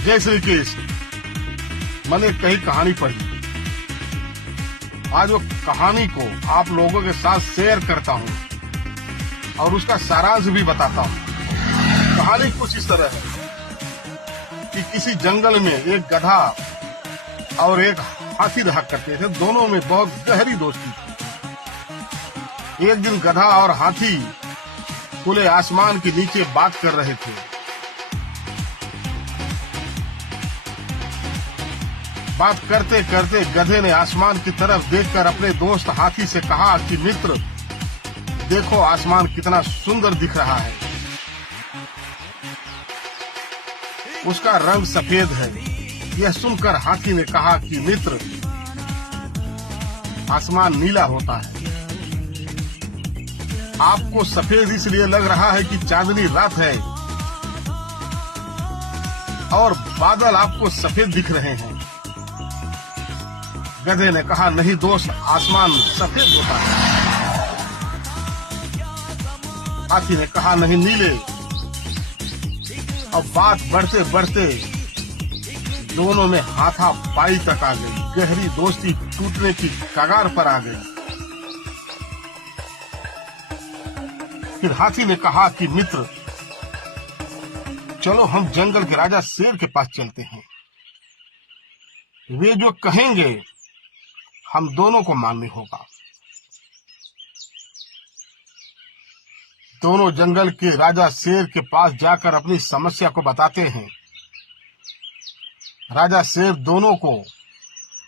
जय श्री कृष्ण। मैंने कई कहानी पढ़ी, आज वो कहानी को आप लोगों के साथ शेयर करता हूँ और उसका सारांश भी बताता हूँ। कहानी कुछ इस तरह है कि किसी जंगल में एक गधा और एक हाथी रहा करते थे। दोनों में बहुत गहरी दोस्ती थी। एक दिन गधा और हाथी खुले आसमान के नीचे बात कर रहे थे। बात करते करते गधे ने आसमान की तरफ देखकर अपने दोस्त हाथी से कहा कि मित्र, देखो आसमान कितना सुंदर दिख रहा है। उसका रंग सफेद है। यह सुनकर हाथी ने कहा कि मित्र, आसमान नीला होता है। आपको सफेद इसलिए लग रहा है कि चांदनी रात है और बादल आपको सफेद दिख रहे हैं। गधे ने कहा, नहीं दोस्त, आसमान सफेद होता है। हाथी ने कहा, नहीं नीले। अब बात बढ़ते बढ़ते दोनों में हाथापाई तक आ गई। गहरी दोस्ती टूटने की कगार पर आ गई। फिर हाथी ने कहा कि मित्र, चलो हम जंगल के राजा शेर के पास चलते हैं। वे जो कहेंगे हम दोनों को मानने होगा। दोनों जंगल के राजा शेर के पास जाकर अपनी समस्या को बताते हैं। राजा शेर दोनों को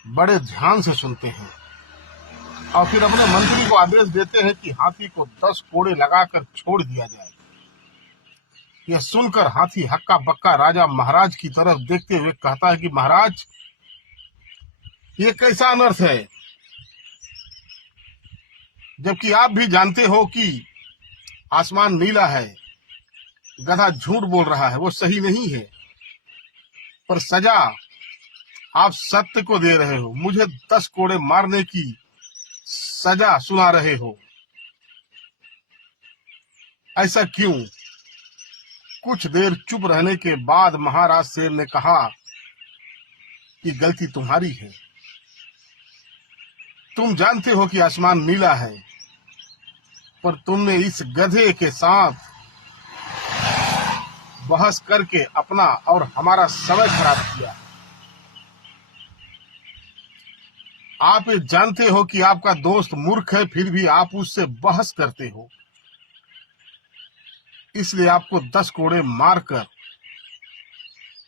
बड़े ध्यान से सुनते हैं और फिर अपने मंत्री को आदेश देते हैं कि हाथी को 10 कोड़े लगाकर छोड़ दिया जाए। यह सुनकर हाथी हक्का बक्का राजा महाराज की तरफ देखते हुए कहता है कि महाराज, ये कैसा अनर्थ है, जबकि आप भी जानते हो कि आसमान नीला है। गधा झूठ बोल रहा है, वो सही नहीं है, पर सजा आप सत्य को दे रहे हो। मुझे 10 कोड़े मारने की सजा सुना रहे हो। ऐसा क्यों? कुछ देर चुप रहने के बाद महाराज शेर ने कहा कि गलती तुम्हारी है। तुम जानते हो कि आसमान नीला है, पर तुमने इस गधे के साथ बहस करके अपना और हमारा समय खराब किया। आप ये जानते हो कि आपका दोस्त मूर्ख है, फिर भी आप उससे बहस करते हो। इसलिए आपको 10 कोड़े मारकर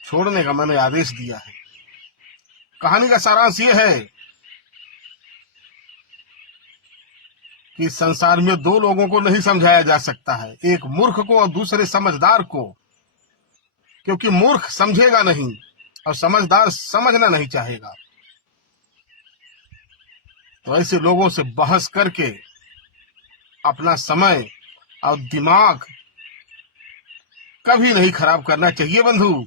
छोड़ने का मैंने आदेश दिया है। कहानी का सारांश ये है कि संसार में 2 लोगों को नहीं समझाया जा सकता है, एक मूर्ख को और दूसरे समझदार को, क्योंकि मूर्ख समझेगा नहीं और समझदार समझना नहीं चाहेगा। तो ऐसे लोगों से बहस करके अपना समय और दिमाग कभी नहीं खराब करना चाहिए बंधु।